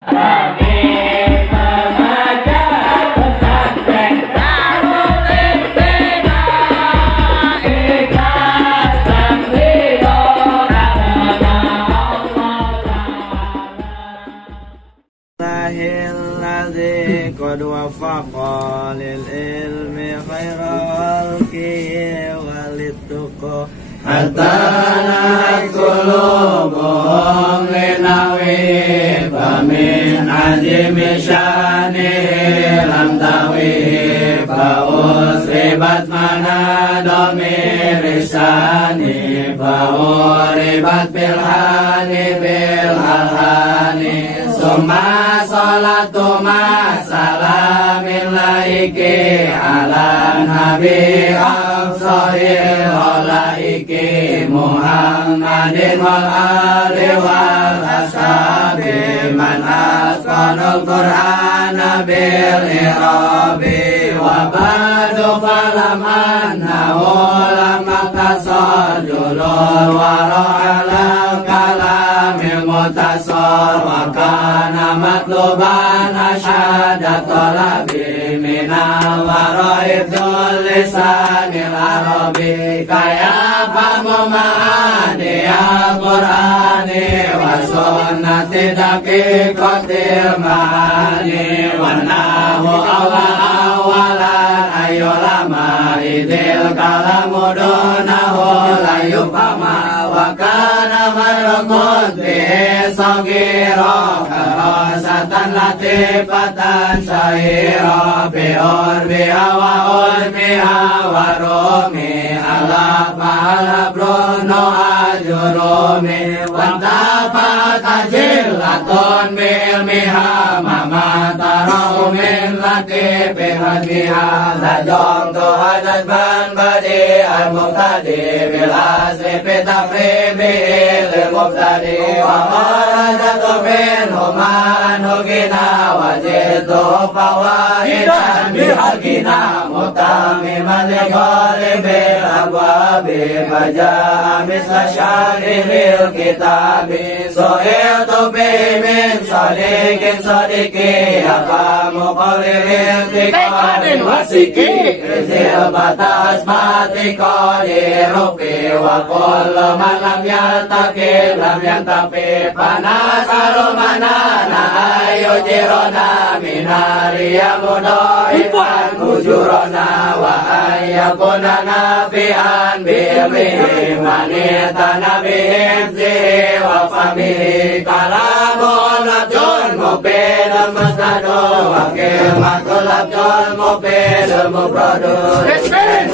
قد وفق للعلم خير الخلق وللتقى حتى نهت قلوبهم لنويه فمن عظيم شانه لم تغيه فأسربت منادى من لسانه فأوربت بالحال بالألحان ثم صلاة مع سلام الله على النبي أفضل الخلائق محمد والآل والأصحاب من أتقن القرآن بالإعراب وبعد فلم أنه لم اقتصر جلول الورع على الكلام المتصر وكان مطلوبا أشهد طلبي من الورع اللسان العربي كي يفهم معاني القرآن وسنة دقيقة المعاني والنحو أولا أي علماء إذ الكلام دونه لا يفهم وكان غير قدره صغيرا كراسة لطيفة شهيرا بأربها وأرمها ورومي على فعل برونو أجرومي وانتفعت جلة بعلمها ما تراه من لطيف هديها لجمت جذبا بديع المبتدئ بالأصل بتقريبه للمبتدئ وخرجت منهما أنه غنى وزدته فوائدا بحقنا متمما لقالب الأبواب فجاء مثل شارح الكتاب سئلت به من صديق صديقي يفهم قول الانتقال وسكي زلبة أسمات قديرك وكل من لم يلتقي لم ينتفي فنسأل منانا أن يجيرنا من نار مضاعفا أجورنا وأن يكون نافعا بعلمه من اهتنى بحفظه وفهمه كلام لفظ مبين المسند وكلمة لفظ مبين المفرد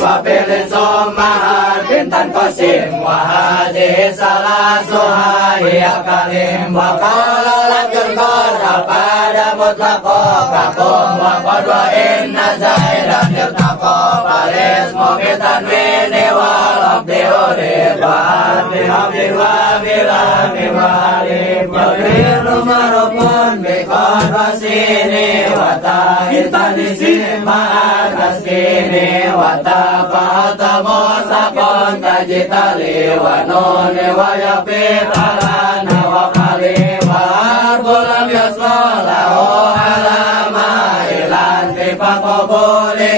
وفعل ثم حرف تنقسم وهذه ثلاثها هي كلم وقال لفظ قد pada mutlaqo kakum wa qad wa inna zaidan yurtaqo falis muqitan mini wal abdi urib wa abdi abdi wa bilami wa alif wa biru marupun bikon wasini wa tahitan isim ma'at askini wa tafata musakon tajitali wa nuni wa yapit alana wa kali wa arbulam yasmalahu alama ilan tifa qabuli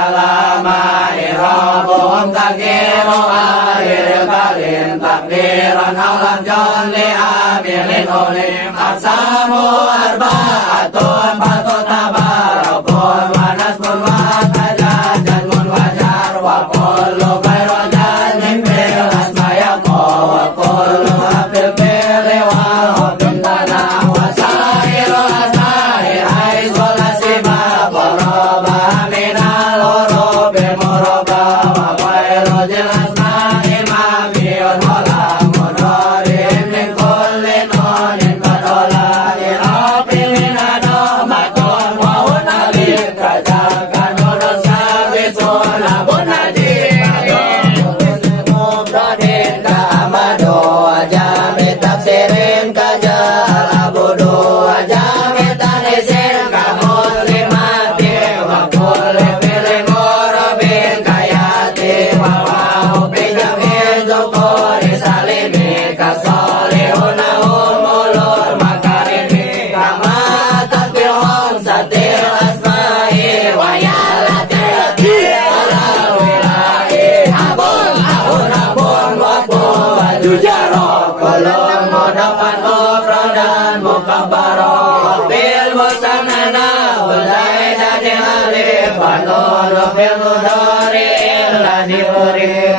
alama irabum takiru akhir kalin takdiran alam jali amilin ulim aksamu arba'atun patut tabarabun wanasbun watajajan mun wajar wa kullu khairu janin bil asmayako wa kullu hafil bili wal hafil tanah wa sairu asai hai solasima qoroba minal urubi muraba wa khairu jil asma'i ma'miyun hola mudorin min kulli nunin kadola diberi